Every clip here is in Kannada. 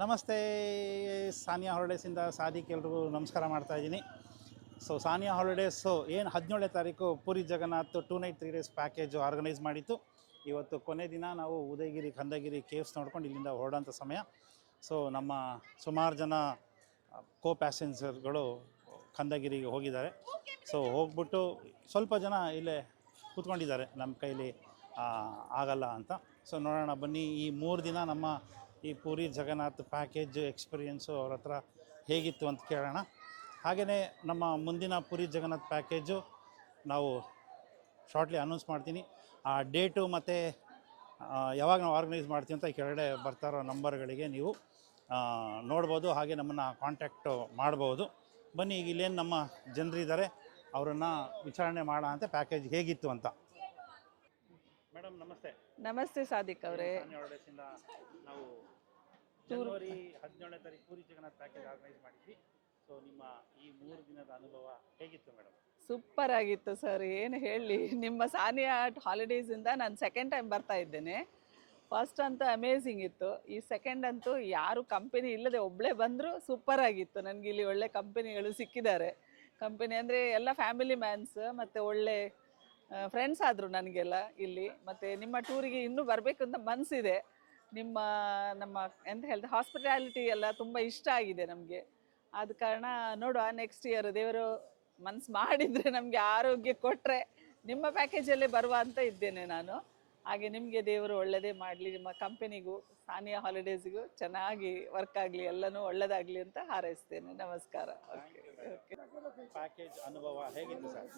ನಮಸ್ತೆ. ಸಾನಿಯಾ ಹಾಲಿಡೇಸಿಂದ ಸಾದಿಕ್ ಎಲ್ರಿಗೂ ನಮಸ್ಕಾರ ಮಾಡ್ತಾ ಇದ್ದೀನಿ. ಸಾನಿಯಾ ಹಾಲಿಡೇಸು ಏನು 17ನೇ ತಾರೀಕು Puri Jagannath 2 night 3 days package organise ಮಾಡಿತ್ತು. ಇವತ್ತು ಕೊನೆ ದಿನ ನಾವು ಉದಯಗಿರಿ ಖಂಡಗಿರಿ ಕೇವ್ಸ್ ನೋಡ್ಕೊಂಡು ಇಲ್ಲಿಂದ ಹೊರಡೋಂಥ ಸಮಯ. ನಮ್ಮ ಸುಮಾರು ಜನ ಕೋ ಪ್ಯಾಸೆಂಜರ್ಗಳು ಖಂಡಗಿರಿಗೆ ಹೋಗಿದ್ದಾರೆ. ಹೋಗ್ಬಿಟ್ಟು ಸ್ವಲ್ಪ ಜನ ಇಲ್ಲೇ ಕೂತ್ಕೊಂಡಿದ್ದಾರೆ, ನಮ್ಮ ಕೈಲಿ ಆಗಲ್ಲ ಅಂತ. ನೋಡೋಣ ಬನ್ನಿ, ಈ 3 ದಿನ ನಮ್ಮ ಈ ಪುರಿ ಜಗನ್ನಾಥ್ ಪ್ಯಾಕೇಜ್ ಎಕ್ಸ್ಪೀರಿಯೆನ್ಸು ಅವ್ರ ಹತ್ರ ಹೇಗಿತ್ತು ಅಂತ ಕೇಳೋಣ. ಹಾಗೆಯೇ ನಮ್ಮ ಮುಂದಿನ ಪುರಿ ಜಗನ್ನಾಥ್ ಪ್ಯಾಕೇಜು ನಾವು ಶಾರ್ಟ್ಲಿ ಅನೌನ್ಸ್ ಮಾಡ್ತೀನಿ. ಆ ಡೇಟು ಮತ್ತು ಯಾವಾಗ ನಾವು ಆರ್ಗನೈಸ್ ಮಾಡ್ತೀವಿ ಅಂತ ಈ ಕೆಳಗಡೆ ಬರ್ತಾರೋ ನಂಬರ್ಗಳಿಗೆ ನೀವು ನೋಡ್ಬೋದು, ಹಾಗೆ ನಮ್ಮನ್ನು ಕಾಂಟ್ಯಾಕ್ಟು ಮಾಡ್ಬೋದು. ಬನ್ನಿ, ಈಗ ಇಲ್ಲೇನು ನಮ್ಮ ಜನರಿದ್ದಾರೆ ಅವರನ್ನು ವಿಚಾರಣೆ ಮಾಡೋಣ ಅಂತ, ಪ್ಯಾಕೇಜ್ ಹೇಗಿತ್ತು ಅಂತ. ಮೇಡಮ್ ನಮಸ್ತೆ. ನಮಸ್ತೆ ಸಾದಿಕ್ ಅವರೇ. ನಾವು ಜನವರಿ 17ನೇ ತಾರೀಕು ಪುರಿ ಜಗನ್ನಾಥ್ ಪ್ಯಾಕೇಜ್ ಆರ್ಗನೈಸ್ ಮಾಡಿದ್ವಿ. ನಿಮ್ಮ ಈ 3 ದಿನದ ಅನುಭವ ಹೇಗಿತ್ತು ಮೇಡಮ್? ಸೂಪರ್ ಆಗಿತ್ತು ಸರ್, ಏನು ಹೇಳಿ. ನಿಮ್ಮ ಸಾನಿಯಾ ಹಾಲಿಡೇಸಿಂದ ನಾನು ಸೆಕೆಂಡ್ ಟೈಮ್ ಬರ್ತಾ ಇದ್ದೇನೆ. ಫಸ್ಟ್ ಅಂತೂ ಅಮೇಝಿಂಗ್ ಇತ್ತು. ಈ ಸೆಕೆಂಡ್ ಅಂತೂ ಯಾರು ಕಂಪನಿ ಇಲ್ಲದೆ ಒಬ್ಬಳೇ ಬಂದರೂ ಸೂಪರ್ ಆಗಿತ್ತು. ನನಗೆ ಇಲ್ಲಿ ಒಳ್ಳೆ ಕಂಪನಿಗಳು ಸಿಕ್ಕಿದ್ದಾರೆ. ಕಂಪನಿ ಅಂದರೆ ಎಲ್ಲ ಫ್ಯಾಮಿಲಿ ಮ್ಯಾನ್ಸ್ ಮತ್ತು ಒಳ್ಳೆ ಫ್ರೆಂಡ್ಸ್ ಆದರು ನನಗೆಲ್ಲ ಇಲ್ಲಿ. ಮತ್ತು ನಿಮ್ಮ ಟೂರಿಗೆ ಇನ್ನೂ ಬರಬೇಕು ಅಂತ ಮನಸ್ಸಿದೆ. ನಮ್ಮ ಎಂತ ಹೇಳಿದೆ, ಹಾಸ್ಪಿಟಾಲಿಟಿ ಎಲ್ಲ ತುಂಬ ಇಷ್ಟ ಆಗಿದೆ ನಮಗೆ. ಆದ ಕಾರಣ ನೋಡುವ, ನೆಕ್ಸ್ಟ್ ಇಯರ್ ದೇವರು ಮನಸ್ಸು ಮಾಡಿದರೆ ನಮಗೆ ಆರೋಗ್ಯ ಕೊಟ್ಟರೆ ನಿಮ್ಮ ಪ್ಯಾಕೇಜಲ್ಲೇ ಬರುವ ಅಂತ ಇದ್ದೇನೆ ನಾನು. ಹಾಗೆ ನಿಮಗೆ ದೇವರು ಒಳ್ಳೆಯದೇ ಮಾಡಲಿ, ನಿಮ್ಮ ಕಂಪನಿಗೂ ಸಾನಿಯಾ ಹಾಲಿಡೇಸ್ಗೂ ಚೆನ್ನಾಗಿ ವರ್ಕ್ ಆಗಲಿ, ಎಲ್ಲನೂ ಒಳ್ಳೆಯದಾಗಲಿ ಅಂತ ಹಾರೈಸ್ತೇನೆ. ನಮಸ್ಕಾರ. Okay okay. ಪ್ಯಾಕೇಜ್ ಅನುಭವ ಹೇಗಿತ್ತು ಸರ್?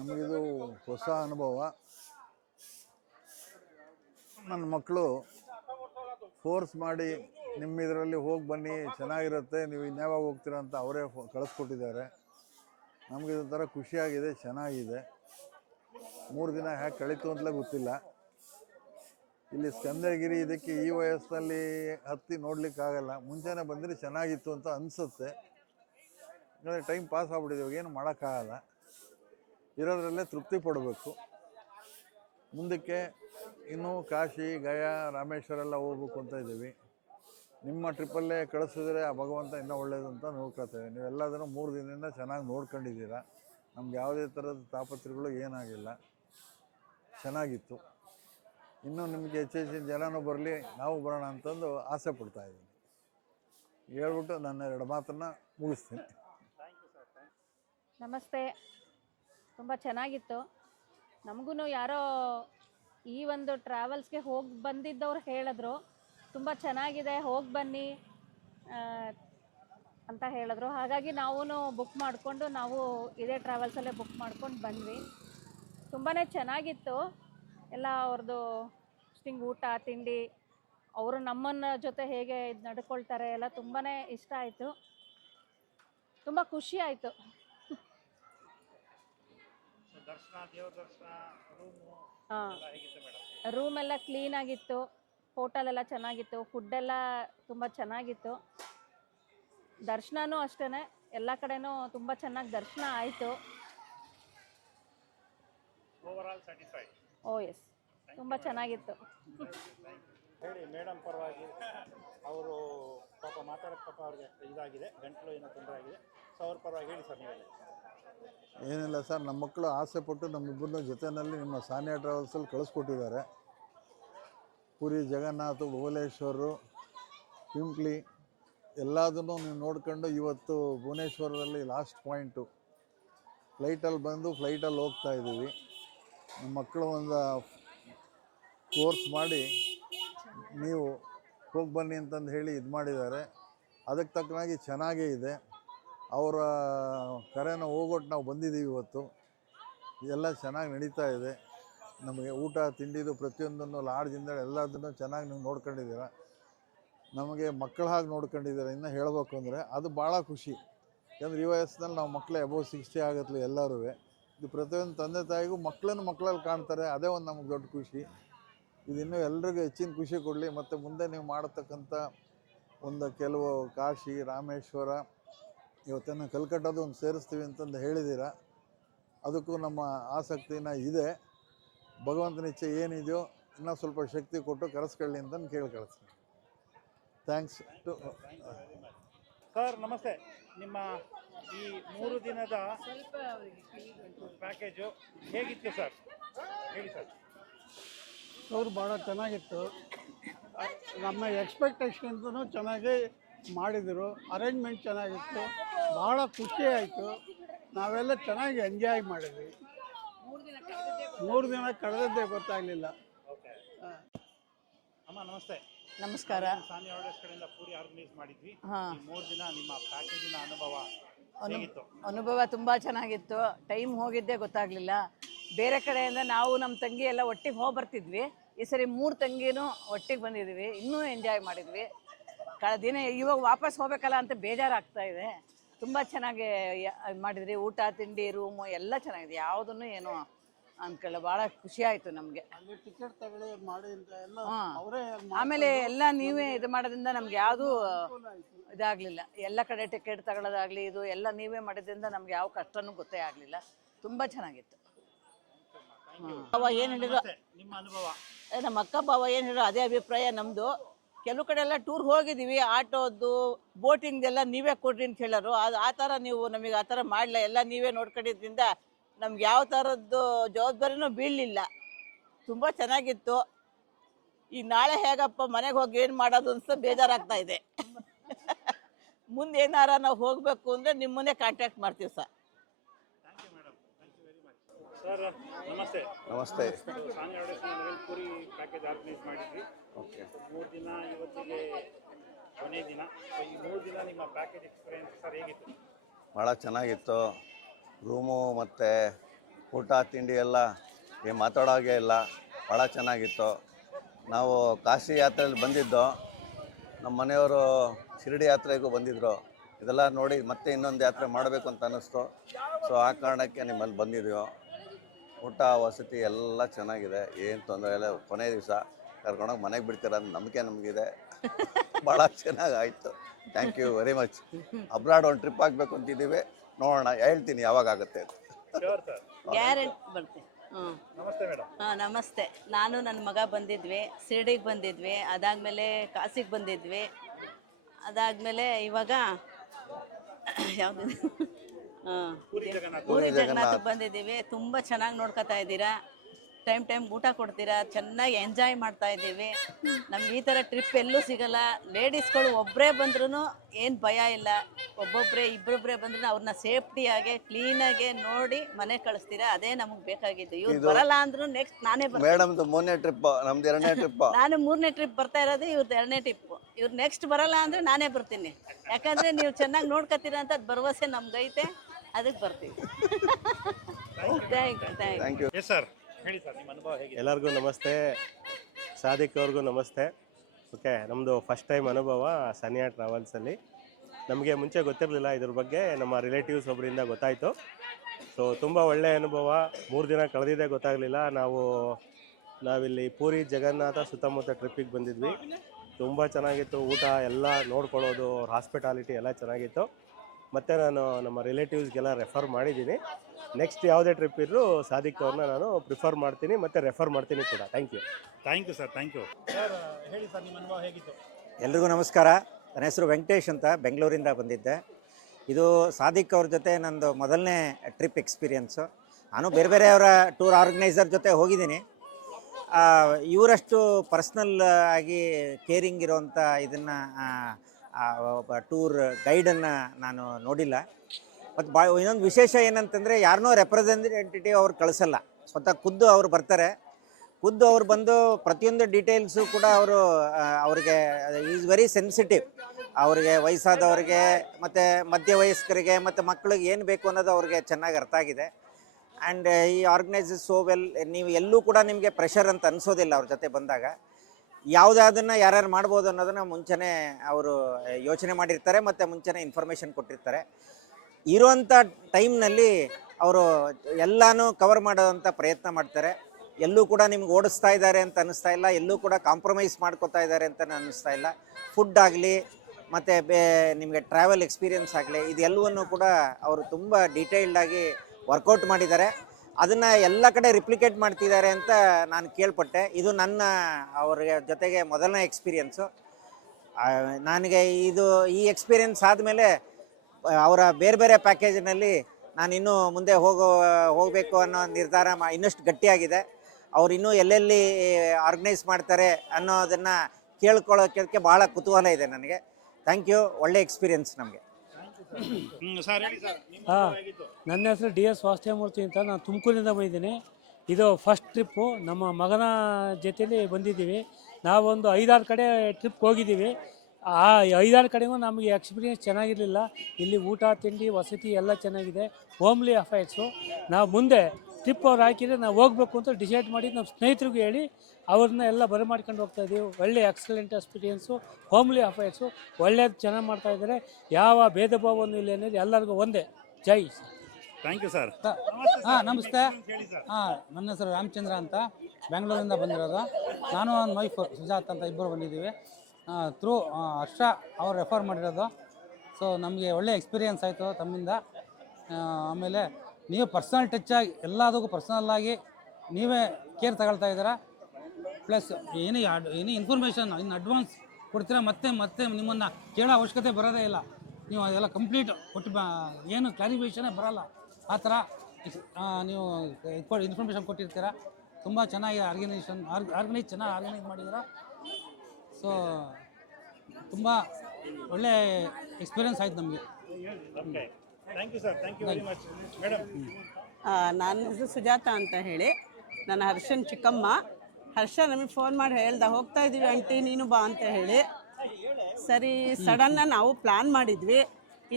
ನಮಗಿದು ಹೊಸ ಅನುಭವ. ನನ್ನ ಮಕ್ಕಳು ಫೋರ್ಸ್ ಮಾಡಿ ನಿಮ್ಮ ಇದರಲ್ಲಿ ಹೋಗಿ ಬನ್ನಿ, ಚೆನ್ನಾಗಿರುತ್ತೆ, ನೀವು ಇನ್ಯಾವಾಗ ಹೋಗ್ತೀರಾ ಅಂತ ಅವರೇ ಕಳಿಸ್ಕೊಟ್ಟಿದ್ದಾರೆ. ನಮಗೆ ಇದೊಂಥರ ಖುಷಿಯಾಗಿದೆ, ಚೆನ್ನಾಗಿದೆ. 3 ದಿನ ಹೇಗೆ ಕಳೀತು ಅಂತಲೇ ಗೊತ್ತಿಲ್ಲ. ಇಲ್ಲಿ ಸ್ಕಂದಗಿರಿ ಇದಕ್ಕೆ ಈ ವಯಸ್ಸಿನಲ್ಲಿ ಹತ್ತಿ ನೋಡಲಿಕ್ಕಾಗಲ್ಲ. ಮುಂಚೆನೇ ಬಂದರೆ ಚೆನ್ನಾಗಿತ್ತು ಅಂತ ಅನಿಸುತ್ತೆ. ಯಾಕಂದರೆ ಟೈಮ್ ಪಾಸ್ ಆಗ್ಬಿಟ್ಟಿದೆ, ಏನು ಮಾಡೋಕ್ಕಾಗಲ್ಲ. ಇರೋದ್ರಲ್ಲೇ ತೃಪ್ತಿ ಪಡಬೇಕು. ಮುಂದಕ್ಕೆ ಇನ್ನೂ ಕಾಶಿ, ಗಯಾ, ರಾಮೇಶ್ವರ ಎಲ್ಲ ಹೋಗ್ಬೇಕು ಅಂತ ಇದ್ದೀವಿ. ನಿಮ್ಮ ಟ್ರಿಪ್ಪಲ್ಲೇ ಕಳಿಸಿದ್ರೆ ಆ ಭಗವಂತ ಇನ್ನೂ ಒಳ್ಳೇದು ಅಂತ ನೋಡ್ಕೊಳ್ತೇವೆ. ನೀವೆಲ್ಲದನ್ನು 3 ದಿನದಿಂದ ಚೆನ್ನಾಗಿ ನೋಡ್ಕೊಂಡಿದ್ದೀರಾ. ನಮ್ಗೆ ಯಾವುದೇ ಥರದ ತಾಪತ್ರಗಳು ಏನಾಗಿಲ್ಲ, ಚೆನ್ನಾಗಿತ್ತು. ಇನ್ನೂ ನಿಮಗೆ ಹೆಚ್ಚಿನ ಜನನೂ ಬರಲಿ, ನಾವು ಬರೋಣ ಅಂತಂದು ಆಸೆ ಪಡ್ತಾಯಿದ್ದೀನಿ. ಹೇಳ್ಬಿಟ್ಟು ನನ್ನ 2 ಮಾತನ್ನು ಮುಗಿಸ್ತೀನಿ. ನಮಸ್ತೆ. ತುಂಬ ಚೆನ್ನಾಗಿತ್ತು. ನಮಗೂ ಯಾರೋ ಈ ಒಂದು ಟ್ರಾವೆಲ್ಸ್ಗೆ ಹೋಗಿ ಬಂದಿದ್ದವ್ರು ಹೇಳಿದ್ರು, ತುಂಬ ಚೆನ್ನಾಗಿದೆ, ಹೋಗಿ ಬನ್ನಿ ಅಂತ ಹೇಳಿದ್ರು. ಹಾಗಾಗಿ ನಾವು ಬುಕ್ ಮಾಡಿಕೊಂಡು ನಾವು ಇದೇ ಟ್ರಾವೆಲ್ಸಲ್ಲೇ ಬುಕ್ ಮಾಡ್ಕೊಂಡು ಬಂದ್ವಿ. ತುಂಬಾ ಚೆನ್ನಾಗಿತ್ತು ಎಲ್ಲ. ಅವ್ರದ್ದು ಸ್ಟಿಂಗ್ ಊಟ ತಿಂಡಿ, ಅವರು ನಮ್ಮನ್ನ ಜೊತೆ ಹೇಗೆ ಇದು ನಡ್ಕೊಳ್ತಾರೆ ಎಲ್ಲ ತುಂಬಾ ಇಷ್ಟ ಆಯಿತು. ತುಂಬ ಖುಷಿ ಆಯಿತು. ರೂಮ್ ಎಲ್ಲ ಕ್ಲೀನಾಗಿತ್ತು, ಹೋಟೆಲ್ ಎಲ್ಲ ಚೆನ್ನಾಗಿತ್ತು, ಫುಡ್ಡೆಲ್ಲ ತುಂಬ ಚೆನ್ನಾಗಿತ್ತು. ದರ್ಶನವೂ ಅಷ್ಟೇ, ಎಲ್ಲ ಕಡೆನೂ ತುಂಬ ಚೆನ್ನಾಗಿ ದರ್ಶನ ಆಯಿತು. ಓ ಎಸ್, ತುಂಬ ಚೆನ್ನಾಗಿತ್ತು. ಹೇಳಿ ಮೇಡಮ್ ಪರವಾಗಿ. ಅವರು ಪಾಪ ಮಾತಾಡೋಕ್ಕೆ ಪಾಪ ಅವ್ರಿಗೆ ಇದಾಗಿದೆ, ಗಂಟಲು ಏನೋ ತೊಂದರೆ ಆಗಿದೆ. ಅವ್ರ ಪರವಾಗಿ ಹೇಳಿ ಸರ್. ನೀವೇ. ಏನಿಲ್ಲ ಸರ್, ನಮ್ಮ ಮಕ್ಕಳು ಆಸೆ ಪಟ್ಟು ನಮ್ಮಿಬ್ಬರನ್ನ ಜೊತೆಯಲ್ಲಿ ನಿಮ್ಮ ಸಾನಿಯಾ ಟ್ರಾವೆಲ್ಸಲ್ಲಿ ಕಳಿಸ್ಕೊಟ್ಟಿದ್ದಾರೆ. ಪುರಿ ಜಗನ್ನಾಥ್, ಭುವನೇಶ್ವರು, ಪಿಂಪ್ಲಿ ಎಲ್ಲದನ್ನು ನೀವು ನೋಡ್ಕೊಂಡು ಇವತ್ತು ಭುವನೇಶ್ವರದಲ್ಲಿ ಲಾಸ್ಟ್ ಪಾಯಿಂಟು ಫ್ಲೈಟಲ್ಲಿ ಬಂದು ಫ್ಲೈಟಲ್ಲಿ ಹೋಗ್ತಾ ಇದ್ದೀವಿ. ನಮ್ಮ ಮಕ್ಕಳು ಒಂದು ಕೋರ್ಸ್ ಮಾಡಿ ನೀವು ಹೋಗಿ ಬನ್ನಿ ಅಂತಂದು ಹೇಳಿ ಇದು ಮಾಡಿದ್ದಾರೆ. ಅದಕ್ಕೆ ತಕ್ಕನಾಗಿ ಚೆನ್ನಾಗೇ ಇದೆ. ಅವರ ಕರೆನ ಹೋಗೊಟ್ಟು ನಾವು ಬಂದಿದ್ದೀವಿ ಇವತ್ತು. ಎಲ್ಲ ಚೆನ್ನಾಗಿ ನಡೀತಾ ಇದೆ. ನಮಗೆ ಊಟ ತಿಂಡಿದು ಪ್ರತಿಯೊಂದನ್ನು ಲಾಡ್ಜಿಂದ ಎಲ್ಲದನ್ನು ಚೆನ್ನಾಗಿ ನೀವು ನೋಡ್ಕೊಂಡಿದ್ದೀರ. ನಮಗೆ ಮಕ್ಕಳ ಹಾಗೆ ನೋಡ್ಕೊಂಡಿದ್ದೀರ. ಇನ್ನು ಹೇಳಬೇಕು ಅಂದರೆ ಅದು ಭಾಳ ಖುಷಿ. ಯಾಕಂದರೆ ಈ ವಯಸ್ಸಿನಲ್ಲಿ ನಾವು ಮಕ್ಕಳೇ ಅಬೌವ್ 60 ಆಗತ್ತಲ್ಲ ಎಲ್ಲರೂ. ಇದು ಪ್ರತಿಯೊಂದು ತಂದೆ ತಾಯಿಗೂ ಮಕ್ಕಳಲ್ಲಿ ಕಾಣ್ತಾರೆ. ಅದೇ ಒಂದು ನಮಗೆ ದೊಡ್ಡ ಖುಷಿ. ಇದಿನ್ನೂ ಎಲ್ರಿಗೂ ಹೆಚ್ಚಿನ ಖುಷಿ ಕೊಡಲಿ. ಮತ್ತು ಮುಂದೆ ನೀವು ಮಾಡತಕ್ಕಂಥ ಒಂದು ಕೆಲವು ಕಾಶಿ, ರಾಮೇಶ್ವರ, ಇವತ್ತೇನು ಕಲ್ಕಟ್ಟದು ಒಂದು ಸೇರಿಸ್ತೀವಿ ಅಂತಂದು ಹೇಳಿದ್ದೀರ. ಅದಕ್ಕೂ ನಮ್ಮ ಆಸಕ್ತಿನ ಇದೆ. ಭಗವಂತನ ಇಚ್ಛೆ ಏನಿದೆಯೋ ಇನ್ನೂ ಸ್ವಲ್ಪ ಶಕ್ತಿ ಕೊಟ್ಟು ಕರೆಸ್ಕೊಳ್ಳಿ ಅಂತಂದು ಕೇಳಿ ಕಳಿಸ್ತೀನಿ. ಥ್ಯಾಂಕ್ಸ್ ಟು ಸರ್ ನಮಸ್ತೆ. ನಿಮ್ಮ ಈ 3 ದಿನದ ಪ್ಯಾಕೇಜು ಹೇಗಿತ್ತು ಸರ್? ಹೇಳಿ ಸರ್. ಅವರು ಭಾಳ ಚೆನ್ನಾಗಿತ್ತು. ನಮ್ಮ ಎಕ್ಸ್ಪೆಕ್ಟೇಷನ್ಗೂ ಚೆನ್ನಾಗಿ ಮಾಡಿದರು. ಅರೇಂಜ್ಮೆಂಟ್ ಚೆನ್ನಾಗಿತ್ತು. ಭಾಳ ಖುಷಿ ಆಯಿತು. ನಾವೆಲ್ಲ ಚೆನ್ನಾಗಿ ಎಂಜಾಯ್ ಮಾಡಿದ್ವಿ. 3 ದಿನ ಕಳೆದದ್ದೇ ಗೊತ್ತಾಗಲಿಲ್ಲ. ಅಮ್ಮ ನಮಸ್ತೆ. ನಮಸ್ಕಾರ. ಸಾನಿಯಾ ಹಾಲಿಡೇಸ್ ಕಡೆಯಿಂದ ಪೂರಿ ಆರ್ಗನೈಸ್ ಮಾಡಿದ್ವಿ. ಹಾಂ, ಈ 3 ದಿನ ನಿಮ್ಮ ಪ್ಯಾಕೇಜಿನ ಅನುಭವ ಹೇಗಿತ್ತು? ಅನುಭವ ತುಂಬ ಚೆನ್ನಾಗಿತ್ತು. ಟೈಮ್ ಹೋಗಿದ್ದೇ ಗೊತ್ತಾಗಲಿಲ್ಲ. ಬೇರೆ ಕಡೆಯಿಂದ ನಾವು ನಮ್ಮ ತಂಗಿ ಎಲ್ಲ ಒಟ್ಟಿಗೆ ಹೋಗಿ ಬರ್ತಿದ್ವಿ. ಈ ಸರಿ 3 ತಂಗಿನೂ ಒಟ್ಟಿಗೆ ಬಂದಿದ್ವಿ. ಇನ್ನೂ ಎಂಜಾಯ್ ಮಾಡಿದ್ವಿ. ದಿನ ಇವಾಗ ವಾಪಸ್ ಹೋಗ್ಬೇಕಲ್ಲ ಅಂತ ಬೇಜಾರಾಗ್ತಾ ಇದೆ. ತುಂಬ ಚೆನ್ನಾಗಿ ಮಾಡಿದ್ರಿ. ಊಟ ತಿಂಡಿ ರೂಮು ಎಲ್ಲ ಚೆನ್ನಾಗಿದೆ. ಯಾವುದನ್ನು ಏನು ಅನ್ಕೊಳ್ಳ. ಭಾಳ ಖುಷಿ ಆಯಿತು ನಮಗೆ. ಅಲ್ಲಿ ಟಿಕೆಟ್ ತಗೊಳ್ಳಿ ಮಾಡಿ ಅಂತ ಎಲ್ಲ ಹಾಂ, ಅವರೇ ಆಮೇಲೆ ಎಲ್ಲ ನೀವೇ ಇದು ಮಾಡೋದ್ರಿಂದ ನಮ್ಗೆ ಯಾವುದೂ ಇದಾಗಲಿಲ್ಲ. ಎಲ್ಲ ಕಡೆ ಟಿಕೆಟ್ ತಗೊಳ್ಳೋದಾಗಲಿ ಇದು ಎಲ್ಲ ನೀವೇ ಮಾಡಿದ್ರಿಂದ ನಮ್ಗೆ ಯಾವ ಕಷ್ಟನೂ ಗೊತ್ತೇ ಆಗಲಿಲ್ಲ. ತುಂಬ ಚೆನ್ನಾಗಿತ್ತು. ಏನು ಹೇಳಿದ್ರು, ನಿಮ್ಮ ಅನುಭವ? ನಮ್ಮ ಅಕ್ಕ ಬಾವ ಏನು ಹೇಳಿದ್ರು ಅದೇ ಅಭಿಪ್ರಾಯ ನಮ್ಮದು. ಕೆಲವು ಕಡೆ ಎಲ್ಲ ಟೂರ್ ಹೋಗಿದ್ದೀವಿ, ಆಟೋದ್ದು ಬೋಟಿಂಗ್ದೆಲ್ಲ ನೀವೇ ಕೊಡ್ರಿ ಅಂತ ಹೇಳೋರು. ಅದು ಆ ಥರ ನೀವು ನಮಗೆ ಆ ಥರ ಮಾಡಲಿಲ್ಲ. ಎಲ್ಲ ನೀವೇ ನೋಡ್ಕೊಂಡಿದ್ದರಿಂದ ನಮ್ಗೆ ಯಾವ ಥರದ್ದು ಜವಾಬ್ದಾರಿನೂ ಬೀಳಲಿಲ್ಲ. ತುಂಬ ಚೆನ್ನಾಗಿತ್ತು. ಈಗ ನಾಳೆ ಹೇಗಪ್ಪ ಮನೆಗೆ ಹೋಗಿ ಏನು ಮಾಡೋದು ಅಂತ ಬೇಜಾರಾಗ್ತಾ ಇದೆ. ಮುಂದೆ ಏನಾರ ನಾವು ಹೋಗಬೇಕು ಅಂದರೆ ನಿಮ್ಮನ್ನೇ ಕಾಂಟ್ಯಾಕ್ಟ್ ಮಾಡ್ತೀವಿ ಸರ್. ಸರ್ ನಮಸ್ತೆ. ನಮಸ್ತೆ. Sania holidays puri package organise ಮಾಡಿದ್ವಿ. ಓಕೆ. 3 ದಿನ ಇವತ್ತಿಗೆ ಕೊನೆ ದಿನ. ಈ 3 ದಿನ ನಿಮ್ಮ ಪ್ಯಾಕೇಜ್ ಎಕ್ಸ್ಪೀರಿಯನ್ಸ್ ಸರ್ ಹೇಗಿತ್ತು? ಭಾಳ ಚೆನ್ನಾಗಿತ್ತು. ರೂಮು ಮತ್ತು ಊಟ ತಿಂಡಿ ಎಲ್ಲ ಏನು ಮಾತಾಡೋ ಹಾಗೆ ಇಲ್ಲ. ಭಾಳ ಚೆನ್ನಾಗಿತ್ತು. ನಾವು ಕಾಶಿ ಯಾತ್ರೆಯಲ್ಲಿ ಬಂದಿದ್ದು, ನಮ್ಮ ಮನೆಯವರು ಶಿರಡಿ ಯಾತ್ರೆಗೂ ಬಂದಿದ್ದರು. ಇದೆಲ್ಲ ನೋಡಿ ಮತ್ತೆ ಇನ್ನೊಂದು ಯಾತ್ರೆ ಮಾಡಬೇಕು ಅಂತ ಅನ್ನಿಸ್ತು. ಸೊ ಆ ಕಾರಣಕ್ಕೆ ನಿಮ್ಮಲ್ಲಿ ಬಂದಿದ್ದೀವಿ. ಊಟ ವಸತಿ ಎಲ್ಲ ಚೆನ್ನಾಗಿದೆ, ಏನು ತೊಂದರೆ ಇಲ್ಲ. ಕೊನೆ ದಿವಸ ಕರ್ಕೊಂಡೋಗಿ ಮನೆಗೆ ಬಿಡ್ತೀರ ಅಂತ ನಂಬಿಕೆ ನಮಗಿದೆ. ಭಾಳ ಚೆನ್ನಾಗಾಯಿತು. Thank you very much. Abroad ಒಂದು ಟ್ರಿಪ್ ಆಗಬೇಕು ಅಂತಿದ್ದೀವಿ. ನೋಡೋಣ, ಹೇಳ್ತೀನಿ ಯಾವಾಗ ಆಗುತ್ತೆ. ಗ್ಯಾರಂಟಿ ಬರ್ತೀನಿ. ನಮಸ್ತೆ ಮೇಡಮ್. ಹಾಂ ನಮಸ್ತೆ. ನಾನು ನನ್ನ ಮಗ ಬಂದಿದ್ವಿ, ಶಿರ್ಡಿಗೆ ಬಂದಿದ್ವಿ, ಅದಾದಮೇಲೆ ಕಾಸಿಗೆ ಬಂದಿದ್ವಿ, ಅದಾದಮೇಲೆ ಇವಾಗ ಯಾವುದು ಪೂರಿ ಜಗನ್ನಾಥ. ಪೂರಿ ಜಗನ್ನಾಥಕ್ಕೆ ಬಂದಿದ್ದೀವಿ. ತುಂಬ ಚೆನ್ನಾಗಿ ನೋಡ್ಕೊತಾ ಇದ್ದೀರಾ. ಟೈಮ್ ಊಟ ಕೊಡ್ತೀರಾ. ಚೆನ್ನಾಗಿ ಎಂಜಾಯ್ ಮಾಡ್ತಾ ಇದ್ದೀವಿ. ನಮ್ಗೆ ಈ ಥರ ಟ್ರಿಪ್ ಎಲ್ಲೂ ಸಿಗಲ್ಲ. ಲೇಡೀಸ್ಗಳು ಒಬ್ಬರೇ ಬಂದ್ರೂ ಏನು ಭಯ ಇಲ್ಲ. ಒಬ್ಬೊಬ್ಬರೇ ಇಬ್ಬರೊಬ್ಬರೇ ಬಂದ್ರೂ ಅವ್ರನ್ನ ಸೇಫ್ಟಿಯಾಗೆ ಕ್ಲೀನಾಗೆ ನೋಡಿ ಮನೆ ಕಳಿಸ್ತೀರಾ. ಅದೇ ನಮಗೆ ಬೇಕಾಗಿದ್ದು. ಇವ್ರು ಬರಲ್ಲ ಅಂದ್ರೂ ನೆಕ್ಸ್ಟ್ ನಾನೇ ಬರ್ತೀನಿ. ಮೇಡಮ್ದು 3ನೇ ಟ್ರಿಪ್, ನಮ್ದು 2ನೇ ಟ್ರಿಪ್. ನಾನು 3ನೇ ಟ್ರಿಪ್ ಬರ್ತಾ ಇರೋದು, ಇವ್ರದ್ದು 2ನೇ ಟ್ರಿಪ್. ಇವ್ರು ನೆಕ್ಸ್ಟ್ ಬರಲ್ಲ ಅಂದರೆ ನಾನೇ ಬರ್ತೀನಿ. ಯಾಕಂದರೆ ನೀವು ಚೆನ್ನಾಗಿ ನೋಡ್ಕೊತೀರಾ ಅಂತ ಭರವಸೆ ನಮ್ಗೈತೆ. ಅದಕ್ಕೆ ಬರ್ತೀವಿ. Thank you. ಎಸ್ ಸರ್, ಹೇಳಿ ಸರ್ ನಿಮ್ಮ ಅನುಭವ ಹೇಗಿದೆ? ಎಲ್ಲರಿಗೂ ನಮಸ್ತೆ. ಸಾದಿಕ್ ಅವ್ರಿಗೂ ನಮಸ್ತೆ. ಓಕೆ, ನಮ್ಮದು ಫಸ್ಟ್ ಟೈಮ್ ಅನುಭವ ಸಾನಿಯಾ ಟ್ರಾವೆಲ್ಸಲ್ಲಿ. ನಮಗೆ ಮುಂಚೆ ಗೊತ್ತಿರಲಿಲ್ಲ ಇದ್ರ ಬಗ್ಗೆ. ನಮ್ಮ ರಿಲೇಟಿವ್ಸ್ ಒಬ್ಬರಿಂದ ಗೊತ್ತಾಯಿತು. ಸೊ ತುಂಬ ಒಳ್ಳೆಯ ಅನುಭವ. 3 ದಿನ ಕಳೆದಿದ್ದೇ ಗೊತ್ತಾಗಲಿಲ್ಲ. ನಾವಿಲ್ಲಿ ಪೂರಿ ಜಗನ್ನಾಥ ಸುತ್ತಮುತ್ತ ಟ್ರಿಪ್ಪಿಗೆ ಬಂದಿದ್ವಿ. ತುಂಬ ಚೆನ್ನಾಗಿತ್ತು. ಊಟ ಎಲ್ಲ ನೋಡ್ಕೊಳ್ಳೋದು, ಅವ್ರ ಹಾಸ್ಪಿಟಾಲಿಟಿ ಎಲ್ಲ ಚೆನ್ನಾಗಿತ್ತು. ಮತ್ತು ನಾನು ನಮ್ಮ ರಿಲೇಟಿವ್ಸ್ಗೆಲ್ಲ ರೆಫರ್ ಮಾಡಿದ್ದೀನಿ. ನೆಕ್ಸ್ಟ್ ಯಾವುದೇ ಟ್ರಿಪ್ ಇದ್ದರೂ ಸಾದಿಕ್ ಅವ್ರನ್ನ ನಾನು ಪ್ರಿಫರ್ ಮಾಡ್ತೀನಿ ಮತ್ತು ರೆಫರ್ ಮಾಡ್ತೀನಿ ಕೂಡ. Thank you sir. Thank you sir. ಹೇಳಿ ಸರ್ ನಿಮ್ಮ ಅನುಭವ ಹೇಗಿತ್ತು? ಎಲ್ರಿಗೂ ನಮಸ್ಕಾರ. ನನ್ನ ಹೆಸರು ವೆಂಕಟೇಶ್ ಅಂತ, ಬೆಂಗಳೂರಿಂದ ಬಂದಿದ್ದೆ. ಇದು ಸಾದಿಕ್ ಅವ್ರ ಜೊತೆ ನಂದು ಮೊದಲನೇ ಟ್ರಿಪ್ ಎಕ್ಸ್ಪೀರಿಯೆನ್ಸು. ನಾನು ಬೇರೆ ಬೇರೆಯವರ ಟೂರ್ ಆರ್ಗನೈಸರ್ ಜೊತೆ ಹೋಗಿದ್ದೀನಿ. ಇವರಷ್ಟು ಪರ್ಸ್ನಲ್ ಆಗಿ ಕೇರಿಂಗ್ ಇರೋವಂಥ ಇದನ್ನು ಟೂರ್ ಗೈಡನ್ನು ನಾನು ನೋಡಿಲ್ಲ. ಮತ್ತು ಇನ್ನೊಂದು ವಿಶೇಷ ಏನಂತಂದರೆ, ಯಾರನ್ನೋ ರೆಪ್ರೆಸೆಂಟೇಟಿವ್ ಅವ್ರು ಕಳಿಸಲ್ಲ. ಸ್ವತಃ ಖುದ್ದು ಅವ್ರು ಬರ್ತಾರೆ. ಖುದ್ದು ಅವ್ರು ಬಂದು ಪ್ರತಿಯೊಂದು ಡೀಟೇಲ್ಸು ಕೂಡ ಅವ್ರಿಗೆ ಈಸ್ ವೆರಿ ಸೆನ್ಸಿಟಿವ್. ಅವ್ರಿಗೆ ವಯಸ್ಸಾದವ್ರಿಗೆ ಮತ್ತು ಮಧ್ಯವಯಸ್ಕರಿಗೆ ಮತ್ತು ಮಕ್ಕಳಿಗೆ ಏನು ಬೇಕು ಅನ್ನೋದು ಅವ್ರಿಗೆ ಚೆನ್ನಾಗಿ ಅರ್ಥ ಆಗಿದೆ. ಆ್ಯಂಡ್ ಈ ಆರ್ಗನೈಸಸ್ ಸೋ ವೆಲ್. ನೀವು ಎಲ್ಲೂ ಕೂಡ ನಿಮಗೆ ಪ್ರೆಷರ್ ಅಂತ ಅನಿಸೋದಿಲ್ಲ ಅವ್ರ ಜೊತೆ ಬಂದಾಗ. ಯಾವುದಾದನ್ನು ಯಾರ್ಯಾರು ಮಾಡ್ಬೋದು ಅನ್ನೋದನ್ನು ಮುಂಚೆನೇ ಅವರು ಯೋಚನೆ ಮಾಡಿರ್ತಾರೆ ಮತ್ತು ಮುಂಚೆನೇ ಇನ್ಫಾರ್ಮೇಷನ್ ಕೊಟ್ಟಿರ್ತಾರೆ. ಇರೋವಂಥ ಟೈಮ್ನಲ್ಲಿ ಅವರು ಎಲ್ಲನೂ ಕವರ್ ಮಾಡೋವಂಥ ಪ್ರಯತ್ನ ಮಾಡ್ತಾರೆ. ಎಲ್ಲೂ ಕೂಡ ನಿಮ್ಗೆ ಓಡಿಸ್ತಾ ಇದ್ದಾರೆ ಅಂತ ಅನ್ನಿಸ್ತಾ ಇಲ್ಲ. ಎಲ್ಲೂ ಕೂಡ ಕಾಂಪ್ರಮೈಸ್ ಮಾಡ್ಕೋತಾ ಇದ್ದಾರೆ ಅಂತ ಅನ್ನಿಸ್ತಾ ಇಲ್ಲ. ಫುಡ್ ಆಗಲಿ ಮತ್ತು ನಿಮಗೆ ಟ್ರಾವೆಲ್ ಎಕ್ಸ್ಪೀರಿಯೆನ್ಸ್ ಆಗಲಿ, ಇದೆಲ್ಲವನ್ನೂ ಕೂಡ ಅವರು ತುಂಬ ಡೀಟೇಲ್ಡಾಗಿ ವರ್ಕೌಟ್ ಮಾಡಿದ್ದಾರೆ. ಅದನ್ನು ಎಲ್ಲ ಕಡೆ ರಿಪ್ಲಿಕೇಟ್ ಮಾಡ್ತಿದ್ದಾರೆ ಅಂತ ನಾನು ಕೇಳ್ಪಟ್ಟೆ. ಇದು ನನ್ನ ಅವ್ರ ಜೊತೆಗೆ ಮೊದಲನೇ ಎಕ್ಸ್ಪೀರಿಯೆನ್ಸು. ನನಗೆ ಈ ಎಕ್ಸ್ಪೀರಿಯನ್ಸ್ ಆದಮೇಲೆ ಅವರ ಬೇರೆ ಬೇರೆ ಪ್ಯಾಕೇಜಿನಲ್ಲಿ ನಾನು ಇನ್ನೂ ಮುಂದೆ ಹೋಗಬೇಕು ಅನ್ನೋ ನಿರ್ಧಾರ ಇನ್ನಷ್ಟು ಗಟ್ಟಿಯಾಗಿದೆ. ಅವ್ರು ಇನ್ನೂ ಎಲ್ಲೆಲ್ಲಿ ಆರ್ಗನೈಸ್ ಮಾಡ್ತಾರೆ ಅನ್ನೋದನ್ನು ಕೇಳ್ಕೊಳ್ಳೋಕ್ಕೆ ಭಾಳ ಕುತೂಹಲ ಇದೆ ನನಗೆ. ಥ್ಯಾಂಕ್ ಯು, ಒಳ್ಳೆ ಎಕ್ಸ್ಪೀರಿಯನ್ಸ್ ನಮಗೆ. ನನ್ನ ಹೆಸರು DS ವಾಸ್ತವಮೂರ್ತಿ ಅಂತ. ನಾನು ತುಮಕೂರಿಂದ ಬಂದಿದ್ದೀನಿ. ಇದು ಫಸ್ಟ್ ಟ್ರಿಪ್ಪು. ನಮ್ಮ ಮಗನ ಜೊತೆಯಲ್ಲಿ ಬಂದಿದ್ದೀವಿ. ನಾವೊಂದು 5-6 ಕಡೆ ಟ್ರಿಪ್ ಹೋಗಿದ್ದೀವಿ. ಆ 5-6 ಕಡೆಗೂ ನಮಗೆ ಎಕ್ಸ್ಪೀರಿಯೆನ್ಸ್ ಚೆನ್ನಾಗಿರಲಿಲ್ಲ. ಇಲ್ಲಿ ಊಟ ತಿಂಡಿ ವಸತಿ ಎಲ್ಲ ಚೆನ್ನಾಗಿದೆ, ಹೋಮ್ಲಿ ಅಫೈರ್ಸು. ನಾವು ಮುಂದೆ ಟ್ರಿಪ್ ಅವ್ರು ಹಾಕಿದರೆ ನಾವು ಹೋಗಬೇಕು ಅಂತ ಡಿಸೈಡ್ ಮಾಡಿ ನಮ್ಮ ಸ್ನೇಹಿತರಿಗೂ ಹೇಳಿ ಅವ್ರನ್ನ ಎಲ್ಲ ಬರಮಾಡ್ಕೊಂಡು ಹೋಗ್ತಾಯಿದ್ದೀವಿ. ಒಳ್ಳೆ ಎಕ್ಸಲೆಂಟ್ ಎಕ್ಸ್ಪೀರಿಯೆನ್ಸು, ಹೋಮ್ಲಿ ಅಫೈರ್ಸು ಒಳ್ಳೇದು ಚೆನ್ನಾಗಿ ಮಾಡ್ತಾಯಿದ್ದಾರೆ. ಯಾವ ಭೇದ ಭಾವನೂ ಇಲ್ಲ ಅನ್ನೋದು ಎಲ್ಲರಿಗೂ ಒಂದೇ. ಜೈ. Thank you sir. ನಮಸ್ತೆ. ನನ್ನ ಹೆಸರು ರಾಮಚಂದ್ರ ಅಂತ, ಬೆಂಗಳೂರಿಂದ ಬಂದಿರೋದು. ನಾನು ನನ್ನ ವೈಫ್ ಸುಜಾತ್ ಅಂತ ಇಬ್ಬರು ಬಂದಿದ್ದೀವಿ. ಥ್ರೂ ಹರ್ಷ ಅವ್ರು ರೆಫರ್ ಮಾಡಿರೋದು. ಸೊ ನಮಗೆ ಒಳ್ಳೆ ಎಕ್ಸ್ಪೀರಿಯೆನ್ಸ್ ಆಯಿತು ತಮ್ಮಿಂದ. ಆಮೇಲೆ ನೀವು ಪರ್ಸನಲ್ ಟಚ್ಚಾಗಿ ಎಲ್ಲದಕ್ಕೂ ಪರ್ಸನಲ್ಲಾಗಿ ನೀವೇ ಕೇರ್ ತಗೊಳ್ತಾ ಇದ್ದೀರಾ. ಪ್ಲಸ್ ಏನೇ ಇನ್ಫಾರ್ಮೇಷನ್ ಇನ್ನು ಅಡ್ವಾನ್ಸ್ ಕೊಡ್ತೀರಾ, ಮತ್ತೆ ನಿಮ್ಮನ್ನು ಕೇಳೋ ಅವಶ್ಯಕತೆ ಬರೋದೇ ಇಲ್ಲ. ನೀವು ಅದೆಲ್ಲ ಕಂಪ್ಲೀಟ್ ಕೊಟ್ಟು ಏನು ಕ್ಲಾರಿಫಿಕೇಷನೇ ಬರೋಲ್ಲ. ಆ ಥರ ನೀವು ಇನ್ಫಾರ್ಮೇಷನ್ ಕೊಟ್ಟಿರ್ತೀರ. ತುಂಬ ಚೆನ್ನಾಗಿ ಚೆನ್ನಾಗಿ ಆರ್ಗನೈಸ್ ಮಾಡಿದ್ದೀರಾ. ಸೊ ತುಂಬ ಒಳ್ಳೆ ಎಕ್ಸ್ಪೀರಿಯೆನ್ಸ್ ಆಯ್ತು ನಮಗೆ. Thank you sir. Thank you very much madam. ನನ್ನ ಹೆಸರು ಸುಜಾತ ಅಂತ ಹೇಳಿ. ನನ್ನ ಹರ್ಷನ್ ಚಿಕ್ಕಮ್ಮ. ಹರ್ಷ ನಮಗೆ ಫೋನ್ ಮಾಡಿ ಹೇಳ್ದ, ಹೋಗ್ತಾ ಇದ್ದೀವಿ ಆಂಟಿ ನೀನು ಬಾ ಅಂತ ಹೇಳಿ. ಸರಿ, ಸಡನ್ನ ನಾವು ಪ್ಲ್ಯಾನ್ ಮಾಡಿದ್ವಿ.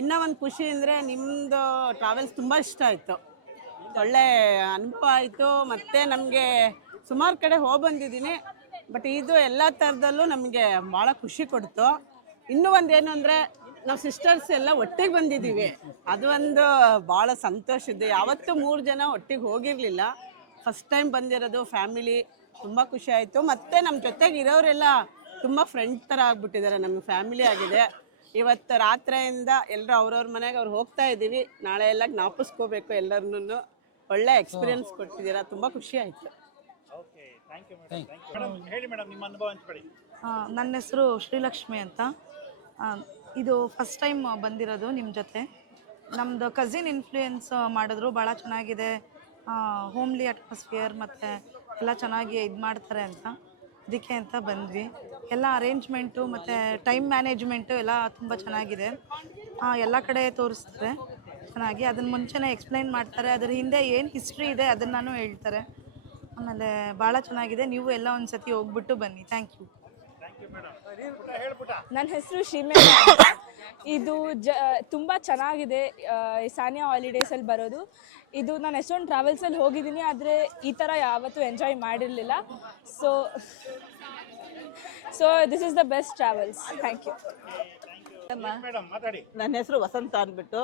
ಇನ್ನೂ ಒಂದು ಖುಷಿ ಅಂದರೆ ನಿಮ್ಮದು ಟ್ರಾವೆಲ್ಸ್ ತುಂಬ ಇಷ್ಟ ಆಯಿತು. ಒಳ್ಳೆ ಅನುಭವ ಆಯಿತು. ಮತ್ತು ನಮಗೆ ಸುಮಾರು ಕಡೆ ಹೋಗಿ ಬಂದಿದ್ದೀನಿ, ಬಟ್ ಇದು ಎಲ್ಲ ಥರದಲ್ಲೂ ನಮಗೆ ಭಾಳ ಖುಷಿ ಕೊಡ್ತು. ಇನ್ನೂ ಒಂದೇನು ಅಂದರೆ ನಾವು ಸಿಸ್ಟರ್ಸ್ ಎಲ್ಲ ಒಟ್ಟಿಗೆ ಬಂದಿದ್ದೀವಿ. ಅದು ಒಂದು ಭಾಳ ಸಂತೋಷ ಇದೆ. ಯಾವತ್ತೂ 3 ಜನ ಒಟ್ಟಿಗೆ ಹೋಗಿರಲಿಲ್ಲ, ಫಸ್ಟ್ ಟೈಮ್ ಬಂದಿರೋದು ಫ್ಯಾಮಿಲಿ. ತುಂಬ ಖುಷಿ ಆಯಿತು. ಮತ್ತು ನಮ್ಮ ಜೊತೆಗೆ ಇರೋರೆಲ್ಲ ತುಂಬ ಫ್ರೆಂಡ್ ಥರ ಆಗಿಬಿಟ್ಟಿದ್ದಾರೆ, ನಮಗೆ ಫ್ಯಾಮಿಲಿ ಆಗಿದೆ. ಇವತ್ತು ರಾತ್ರಿಯಿಂದ ಎಲ್ಲರೂ ಅವ್ರವ್ರ ಮನೆಗೆ ಅವ್ರು ಹೋಗ್ತಾ ಇದ್ದೀವಿ. ನಾಳೆ ಎಲ್ಲ ಜ್ಞಾಪಿಸ್ಕೋಬೇಕು ಎಲ್ಲರನ್ನೂ. ಒಳ್ಳೆ ಎಕ್ಸ್ಪೀರಿಯನ್ಸ್ ಕೊಟ್ಟಿದ್ದೀರಾ, ತುಂಬ ಖುಷಿ ಆಯಿತು. Okay, thank you madam. Madam ಹೇಳಿ ಮೇಡಮ್, ನಿಮ್ಮ ಅನುಭವ ಹಂಚ್ಕೊಳ್ಳಿ. ನನ್ನ ಹೆಸರು ಶ್ರೀಲಕ್ಷ್ಮಿ ಅಂತ. ಇದು ಫಸ್ಟ್ ಟೈಮ್ ಬಂದಿರೋದು ನಿಮ್ಮ ಜೊತೆ. ನಮ್ಮದು ಕಸಿನ್ ಇನ್ಫ್ಲೂಯೆನ್ಸ್ ಮಾಡಿದ್ರು, ಭಾಳ ಚೆನ್ನಾಗಿದೆ, ಹೋಮ್ಲಿ ಅಟ್ಮಾಸ್ಫಿಯರ್ ಮತ್ತು ಎಲ್ಲ ಚೆನ್ನಾಗಿ ಇದು ಮಾಡ್ತಾರೆ ಅಂತ, ಅದಕ್ಕೆ ಅಂತ ಬಂದ್ವಿ. ಎಲ್ಲ ಅರೇಂಜ್ಮೆಂಟು ಮತ್ತು ಟೈಮ್ ಮ್ಯಾನೇಜ್ಮೆಂಟು ಎಲ್ಲ ತುಂಬ ಚೆನ್ನಾಗಿದೆ. ಎಲ್ಲ ಕಡೆ ತೋರಿಸ್ತಾರೆ ಚೆನ್ನಾಗಿ. ಅದನ್ನು ಮುಂಚೆನೇ ಎಕ್ಸ್ಪ್ಲೈನ್ ಮಾಡ್ತಾರೆ, ಅದ್ರ ಹಿಂದೆ ಏನು ಹಿಸ್ಟ್ರಿ ಇದೆ ಅದನ್ನು ಹೇಳ್ತಾರೆ. ಆಮೇಲೆ ಭಾಳ ಚೆನ್ನಾಗಿದೆ. ನೀವು ಎಲ್ಲ ಒಂದು ಸತಿ ಹೋಗ್ಬಿಟ್ಟು ಬನ್ನಿ. Thank you. ನನ್ನ ಹೆಸರು ಶ್ರೀಮೇಧ. ಇದು ತುಂಬ ಚೆನ್ನಾಗಿದೆ. ಸಾನಿಯಾ ಹಾಲಿಡೇಸಲ್ಲಿ ಬರೋದು. ಇದು ನಾನು ಎಷ್ಟೊಂದು ಟ್ರಾವೆಲ್ಸಲ್ಲಿ ಹೋಗಿದ್ದೀನಿ, ಆದರೆ ಈ ಥರ ಯಾವತ್ತೂ ಎಂಜಾಯ್ ಮಾಡಿರಲಿಲ್ಲ. So this is the best travels. Thank you. ನನ್ನ ಹೆಸರು ವಸಂತ ಅಂದ್ಬಿಟ್ಟು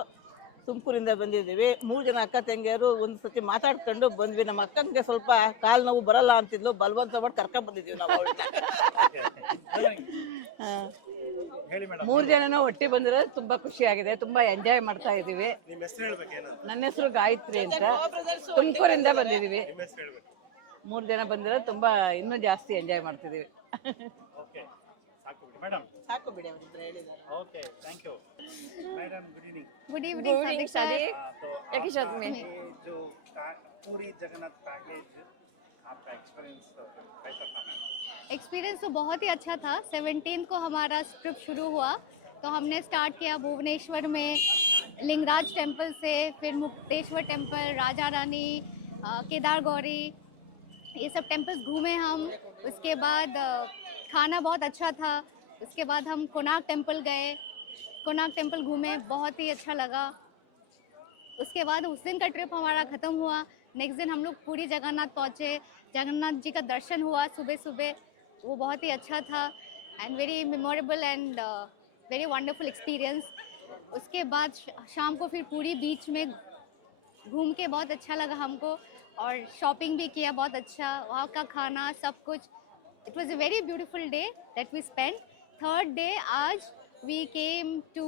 ತುಮಕೂರಿಂದ ಬಂದಿದ್ದೀವಿ. 3 ಜನ ಅಕ್ಕ ತಂಗಿಯರು ಒಂದು ಸತಿ ಮಾತಾಡ್ಕೊಂಡು ಬಂದ್ವಿ. ನಮ್ಮ ಅಕ್ಕಂಗೆ ಸ್ವಲ್ಪ ಕಾಲು ನೋವು ಬರಲ್ಲ ಅಂತಿದ್ಲು, ಬಲವಂತ ಮಾಡಿ ಕರ್ಕೊಂಡು ಬಂದಿದ್ದೀವಿ ನಾವು. 3 ಜನನೂ ಒಟ್ಟಿಗೆ ಬಂದಿರೋ ತುಂಬ ಖುಷಿಯಾಗಿದೆ. ತುಂಬ ಎಂಜಾಯ್ ಮಾಡ್ತಾ ಇದ್ದೀವಿ. ನನ್ನ ಹೆಸರು ಗಾಯತ್ರಿ ಅಂತ, ತುಮಕೂರಿಂದ ಬಂದಿದ್ದೀವಿ. 3 ಜನ ಬಂದಿರೋ ತುಂಬ ಇನ್ನೂ ಜಾಸ್ತಿ ಎಂಜಾಯ್ ಮಾಡ್ತಿದ್ದೀವಿ. ಸಾಕು ಬಿಡಿ, ಅವರಿಬ್ಬರು ಹೇಳಿದ್ದಾರೆ. Okay, thank you madam. Good evening Sadiq sir. जो पूरी जगन्नाथ पैकेज, आपका एक्सपीरियंस कैसा था? एक्सपीरियंस तो बहुत ही अच्छा था. 17 को हमारा ट्रिप शुरू हुआ, तो हमने स्टार्ट किया भुवनेश्वर में लिंगराज टेम्पल से, फिर मुक्तेश्वर टेम्पल, राजा रानी, केदार गौरी, ये सब टेम्पल्स घूमे हम. उसके बाद खाना बहुत अच्छा था. उसके बाद हम कोणार्क टेम्पल गए, कोणार्क टेम्पल घूमे, बहुत ही अच्छा लगा. उसके बाद उस दिन का ट्रिप हमारा ख़त्म हुआ. नेक्स्ट दिन हम लोग पूरी जगन्नाथ पहुँचे. जगन्नाथ जी का दर्शन हुआ सुबह सुबह, वो बहुत ही अच्छा था and very memorable and very wonderful experience. उसके बाद शाम को फिर पूरी बीच में घूम के बहुत अच्छा लगा हमको, और शॉपिंग भी किया बहुत अच्छा. वहाँ का खाना सब कुछ, it was a very beautiful day that we spend. Third day आज we came to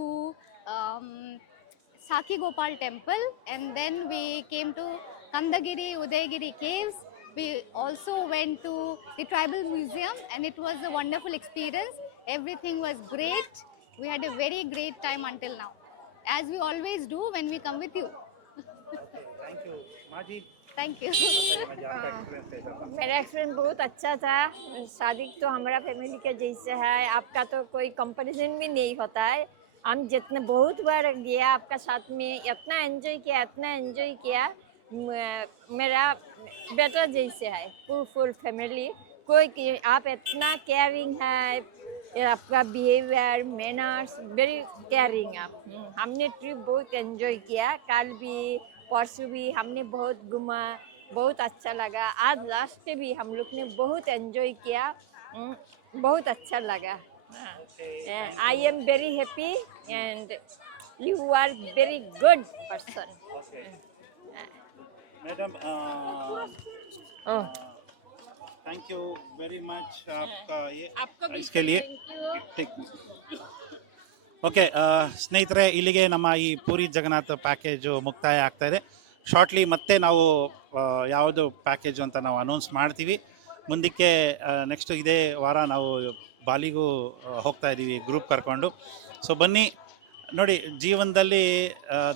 Sakhi Gopal temple, and then we came to Kandagiri, Udayagiri caves. We also went to the tribal museum and it was a wonderful experience. Everything was great. We had a very great time until now, as we always do when we come with you. Thank you. Majid, Thank you. मेरा एक्सपीरियंस बहुत अच्छा था। शादी तो हमारा फैमिली के जैसे है, आपका तो कोई कंपैरिजन भी नहीं होता है। हम जितने बहुत बार गया आपका साथ में, इतना एंजॉय किया मेरा बेटा जैसे है। फुल फैमिली आप इतना केयरिंग है, आपका बिहेवियर मैनर्स वेरी केयरिंग आप। हमने ट्रिप बहुत एंजॉय किया, कल भी परसों भी हमने बहुत घूमा, बहुत अच्छा लगा। आज लास्ट पे भी हम लोग ने बहुत एंजॉय किया, बहुत अच्छा लगा। I am very happy and you are very good person. Madam thank you very much आपका इसके लिए ಓಕೆ ಸ್ನೇಹಿತರೆ, ಇಲ್ಲಿಗೆ ನಮ್ಮ ಈ ಪೂರಿ ಜಗನ್ನಾಥ್ ಪ್ಯಾಕೇಜು ಮುಕ್ತಾಯ ಆಗ್ತಾ ಇದೆ. ಶಾರ್ಟ್ಲಿ ಮತ್ತೆ ನಾವು ಯಾವುದು ಪ್ಯಾಕೇಜು ಅಂತ ನಾವು ಅನೌನ್ಸ್ ಮಾಡ್ತೀವಿ. ಮುಂದಕ್ಕೆ ನೆಕ್ಸ್ಟ್ ಇದೇ ವಾರ ನಾವು ಬಾಲಿಗೂ ಹೋಗ್ತಾ ಇದ್ದೀವಿ ಗ್ರೂಪ್ ಕರ್ಕೊಂಡು. ಸೊ ಬನ್ನಿ ನೋಡಿ, ಜೀವನದಲ್ಲಿ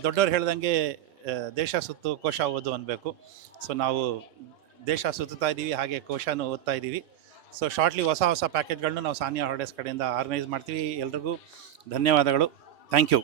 ದೊಡ್ಡವ್ರು ಹೇಳ್ದಂಗೆ ದೇಶ ಸುತ್ತು ಕೋಶ ಓದು ಅನ್ಬೇಕು. ಸೊ ನಾವು ದೇಶ ಸುತ್ತಾ ಇದ್ದೀವಿ, ಹಾಗೆ ಕೋಶನೂ ಓದ್ತಾ ಇದ್ದೀವಿ. ಸೊ ಶಾರ್ಟ್ಲಿ ಹೊಸ ಪ್ಯಾಕೇಜ್ಗಳನ್ನು ನಾವು ಸಾನಿಯಾ ಹಾಲಿಡೇಸ್ ಕಡೆಯಿಂದ ಆರ್ಗನೈಸ್ ಮಾಡ್ತೀವಿ. ಎಲ್ರಿಗೂ ಧನ್ಯವಾದಗಳು. Thank you.